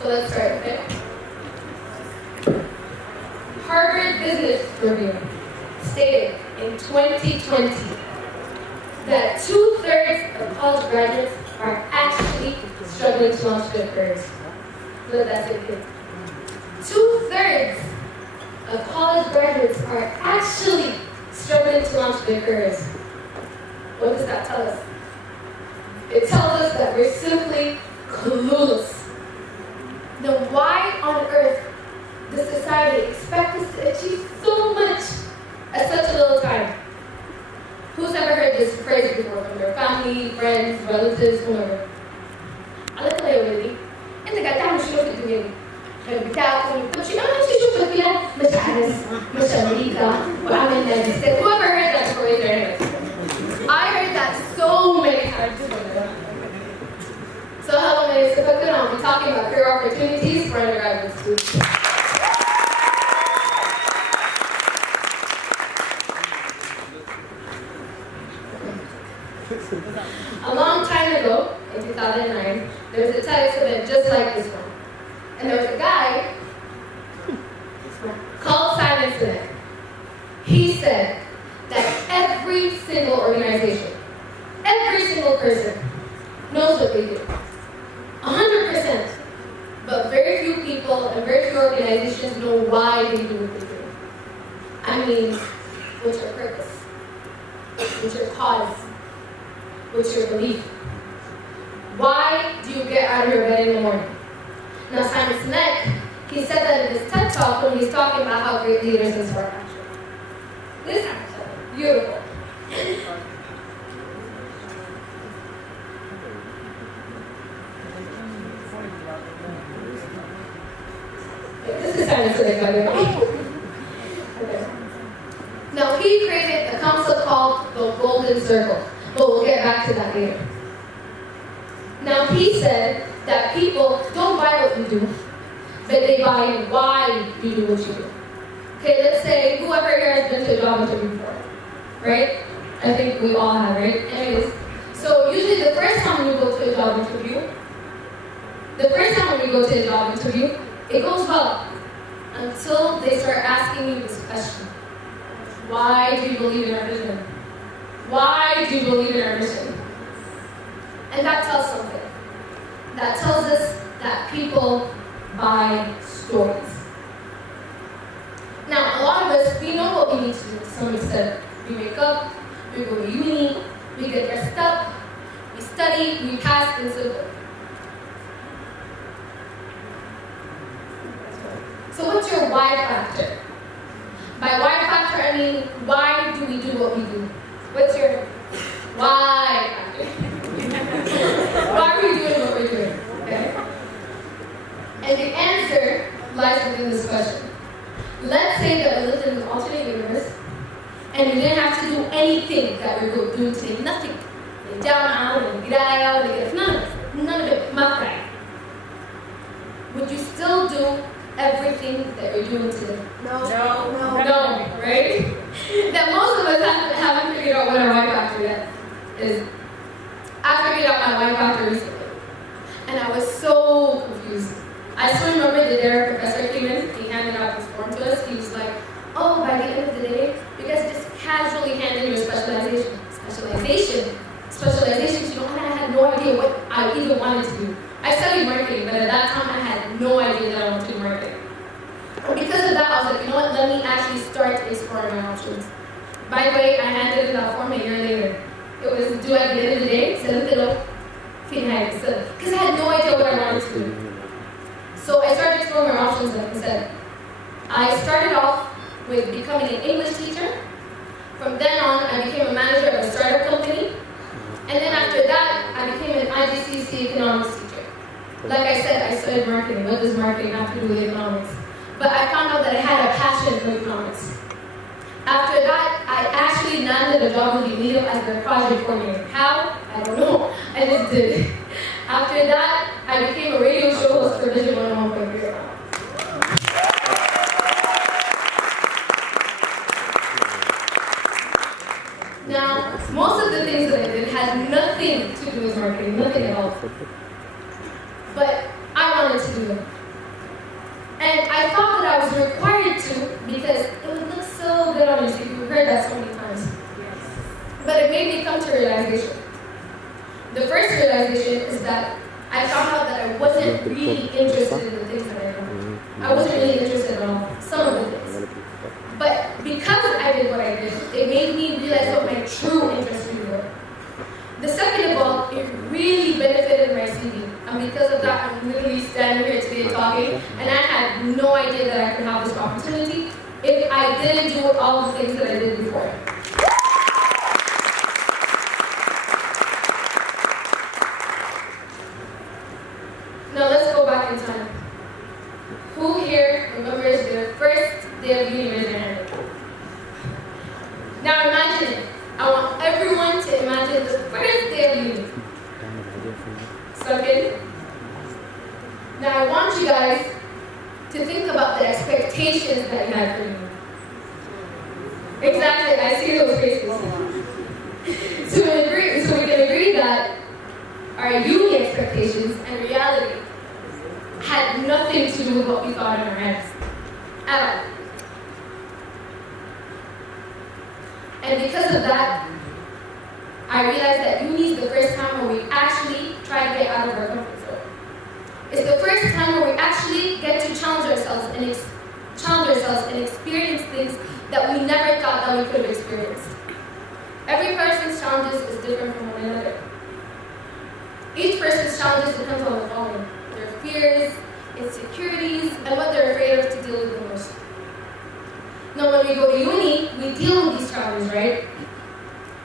So let's start with it. Harvard Business Review stated in 2020 that 2/3 of college graduates are actually struggling to launch their careers. Let that sink in. 2/3 of college graduates are actually struggling to launch their careers. What does that tell us? It tells us that we're simply clueless. Then why on earth does society expect us to achieve so much at such a little time? Who's ever heard this phrase before from their family, friends, relatives, whoever? على كل يومي أنت قاعد تعمل شنو في الدنيا دي؟ بتاكل تمشي أنا نفسي أشوف فيها مش عارف مش أمريكا وعامل ماجستير. Whoever heard that before, raise their hand. I heard that so many times. So hello, my name is Tafakur, and I'll be talking about career opportunities for undergraduate students. A long time ago, in 2009, there was a TEDx event just like this one. And there was a guy called Simon Sinek. He said that every single organization, every single person knows what they do. 100%. But very few people and very few organizations know why they do what they do. I mean, what's your purpose? What's your cause? What's your belief? Why do you get out of your bed in the morning? Now, Simon Sinek, he said that in his TED Talk when he's talking about how great leaders inspire action. This action, beautiful. This is Simon Sinek, by the way. Okay. Now, he created a concept called the Golden Circle, but we'll get back to that later. Now, he said that people don't buy what you do, but they buy why you do what you do. Okay, let's say whoever here has been to a job interview before, right? I think we all have, right? Anyways, so usually the first time you go to a job interview, it goes well until they start asking you this question. Why do you believe in our vision? Why do you believe in our mission? And that tells something. That tells us that people buy stories. Now, a lot of us, we know what we need to do to some extent. We wake up, we go to uni, we get dressed up, we study, we pass, and so forth. So what's your why factor? By why factor, I mean, why do we do what we do? What's your why factor? Why are we doing what we're doing? Okay? And the answer lies within this question. Let's say that we lived in an alternate universe, and we didn't have to do anything that we're doing today. Nothing. None of it. Would you still do everything that you're doing today? No, right? That most of us haven't figured out what our why factor yet is. I figured out my why factor recently, and I was so confused. I still remember the day our professor came in, he handed out this form to us. He was like, oh, by the end of the day, you guys just casually hand in your specialization. Specializations, you know, I had no idea what I even wanted to do. I studied marketing, but at that time I had no idea that I wanted to do marketing. And because of that, I was like, you know what, let me actually start exploring my options. By the way, I handed in that form a year later. It was due at the end of the day, because I had no idea what I wanted to do. So I started exploring my options, like I said. I started off with becoming an English teacher. From then on, I became a manager of a startup company. And then after that, I became an IGCSE economics teacher. Like I said, I studied marketing. What does marketing have to do with economics? But I found out that I had a passion for economics. After that, I actually landed a job with UNIDO as their project coordinator. How? I don't know. I just did it. After that, I became a radio show host for Vision 101.3. Now, most of the things that I did had nothing to do with marketing, nothing at all. But I wanted to do to them. And I thought that I was required to because it would look so good on your CV. We've heard that so many times. But it made me come to a realization. The first realization is that I found out that I wasn't really interested in the things that I know. I wasn't really interested in all, some of the things. But because I did what I did, it made me realize what my true interests really were. The second of all, it really benefited my CV. And because of that, I'm literally standing here today talking, and I had no idea that I could have this opportunity if I didn't do all the things that I did before. Now let's go back in time. Who here remembers their first day of uni? Raise your hand. Now imagine it. I want everyone to imagine the first day of uni. Stuck in? Now I want you guys to think about the expectations that you had for uni. Exactly, I see those faces. So we can agree that our uni expectations and reality had nothing to do with what we thought in our heads at all. And because of that, I realized that uni is the first time where we actually try to get out of our comfort zone. It's the first time where we actually get to challenge ourselves and experience things that we never thought that we could have experienced. Every person's challenges is different from one another. Each person's challenges depends on the following: their fears, insecurities, and what they're afraid of to deal with the most. Now, when we go to uni, we deal with these challenges, right?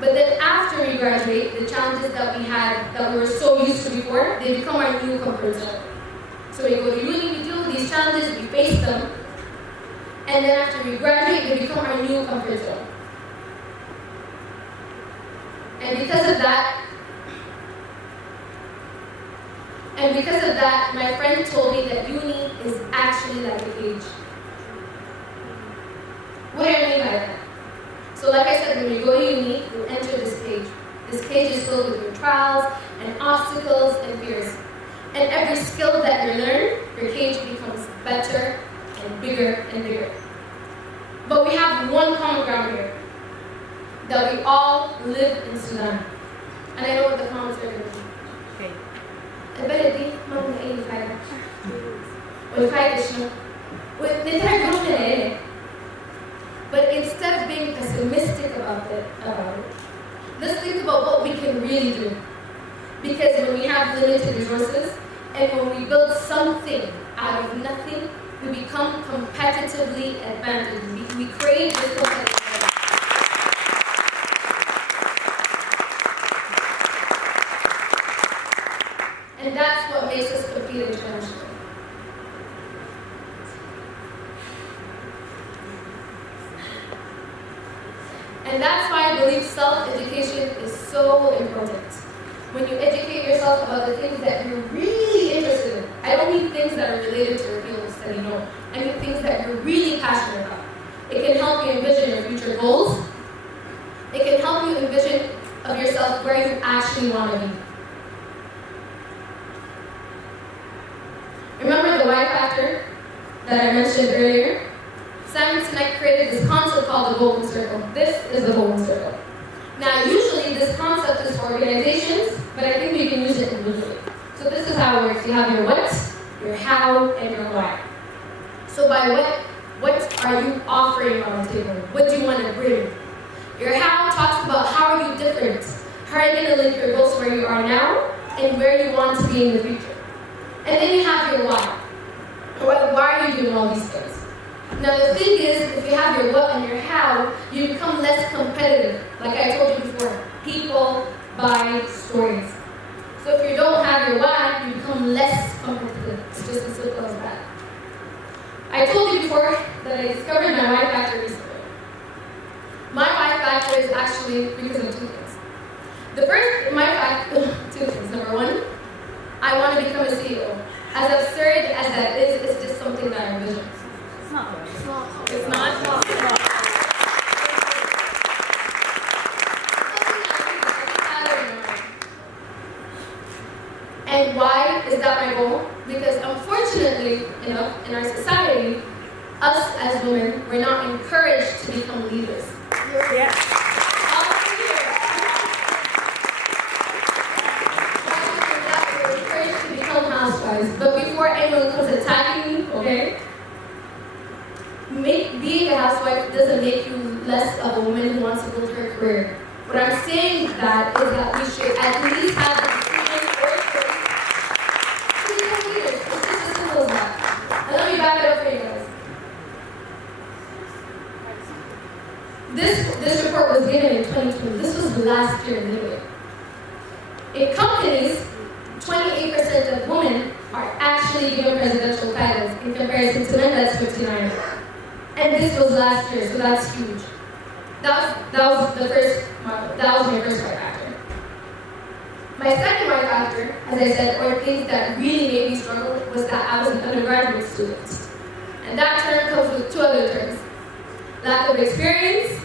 But then after we graduate, the challenges that we had, that we were so used to before, they become our new comfort zone. So we go to uni, we deal with these challenges, we face them, and then after we graduate, they become our new comfort zone. And because of that, my friend told me that uni is actually like a cage. What do I mean by that? So like I said, when you go to uni, you enter this cage. This cage is filled with your trials and obstacles and fears. And every skill that you learn, your cage becomes better and bigger and bigger. But we have one common ground here, that we all live in Sudan. And I know what the comments are going to be. Okay. البلد دي ما لها أي فايدة. والفايدة شنو؟ ونتعرف روحنا لإيه. But instead of being pessimistic about it, let's think about what we can really do. Because when we have limited resources, and when we build something out of nothing, we become competitively advantaged. We create this competitive advantage. And that's what makes us compete internationally. And that's why I believe self-education is so important. When you educate yourself about the things that you're really interested in, I don't mean things that are related to your field of study, no. I mean things that you're really passionate about. It can help you envision your future goals. It can help you envision of yourself where you actually want to be. Remember the Y factor that I mentioned earlier? Simon Sinek created this concept called the golden circle. This is the golden circle. Now, usually this concept is for organizations, but I think you can use it individually. So this is how it works. You have your what, your how, and your why. So by what are you offering on the table? What do you want to bring? Your how talks about how are you different? How are you going to link your goals to where you are now and where you want to be in the future? And then you have your why. Why are you doing all these things? Now the thing is, if you have your what and your how, you become less competitive. Like I told you before, people buy stories. So if you don't have your why, you become less competitive. It's just as simple as that. I told you before that I discovered my why factor recently. My why factor is actually because of two things. The first, two things. Number one, I want to become a CEO. As absurd as that is, it's just something that I envision. It's not. It's not. And why is that my goal? Because unfortunately, enough in our society, us as women, we're not encouraged to become leaders. Yeah. We're encouraged to become housewives. But before anyone comes attacking me, okay? Being a housewife doesn't make you less of a woman who wants to build her career. What I'm saying that is that we should at least have the decision or choice to become leaders. It's just as simple as that. And let me back it up for you guys. This report was given in 2020. This was last year anyway. In companies, 28% of women are actually given presidential titles in comparison to men, that's 59%. And this was last year, so that's huge. That was my first right factor. My second right factor, as I said, or things that really made me struggle, was that I was an undergraduate student. And that term comes with two other terms: lack of experience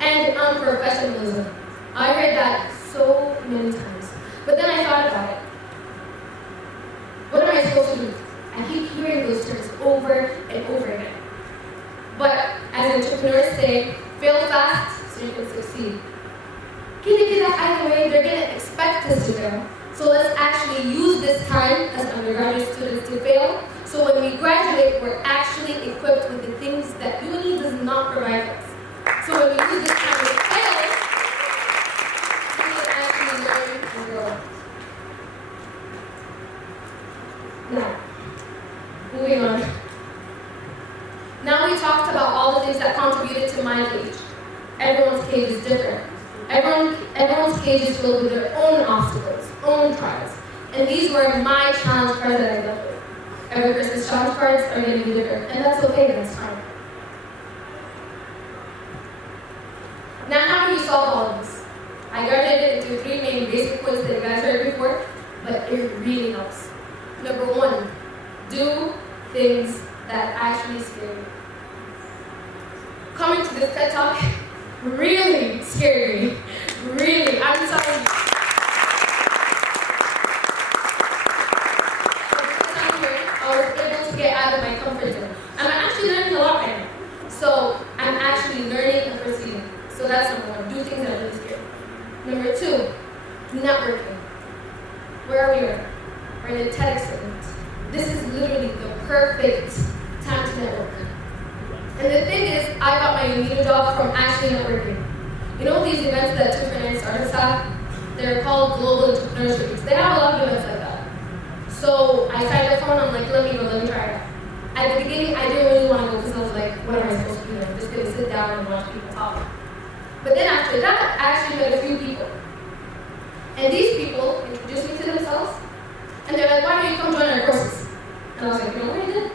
and unprofessionalism. I heard that so many times. But then I thought about it. What am I supposed to do? I keep hearing those terms over and over again. But as entrepreneurs say, fail fast so you can succeed. Either way, they're going to expect us to fail. So let's actually use this time as undergraduate students to fail. So when we graduate, we're actually equipped with the things that UNIDO does not provide us. So when we use this time to fail, we can actually learn and grow. Now, moving on. Now we talked about all the things that contributed to my cage. Everyone's cage is different. Everyone's cage is filled with their own obstacles, own trials. And these were my challenge cards that I dealt with. Every person's challenge cards are going to be different, and that's okay, that's fine. Now how do you solve all of this? I garnered it into three main basic points that you guys heard before, but it really helps. Number one, do things that actually scare you. Coming to this TED Talk really scared me. Really, I'm sorry. I was able to get out of my comfort zone. I'm actually learning a lot right now. So I'm actually learning and proceeding. So that's number one. Do things that are really scary. Number two, networking. Where are we right now? We're in a TEDxUMST. This is literally the perfect time to network. And the thing is, I got my UNIDO job from actually networking. You know these events that 2 for 9 startups have? They're called global entrepreneurship weeks. They have a lot of events like that. So I signed up for one, I'm like, let me go, let me try it out. At the beginning, I didn't really want to go because I was like, what am I supposed to do? I'm just going to sit down and watch people talk. But then after that, I actually met a few people. And these people introduced me to themselves. And they're like, why don't you come join our courses? And I was like, you know what I did?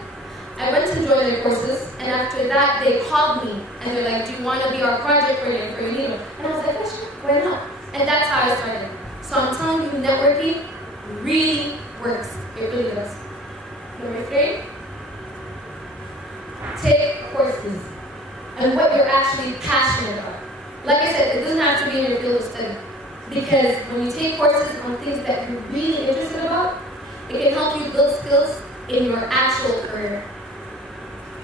I went to join their courses, and after that, they called me, and they're like, do you want to be our project coordinator for UNIDO? And I was like, yeah, sure, why not? And that's how I started. So I'm telling you, networking really works. It really does. Number 3, take courses and what you're actually passionate about. Like I said, it doesn't have to be in your field of study, because when you take courses on things that you're really interested about, it can help you build skills in your actual career.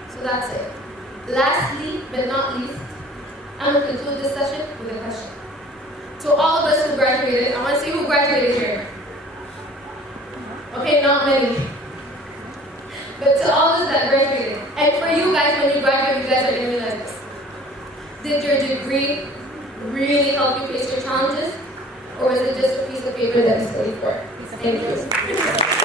So that's it. Lastly, but not least, I'm going to conclude this session with a question. To all of us who graduated, I want to see who graduated here. Okay, not many. But to all of us that graduated, and for you guys, when you graduate, you guys are going to realize this. Did your degree really help you face your challenges? Or was it just a piece of paper that you studied for? Thank you.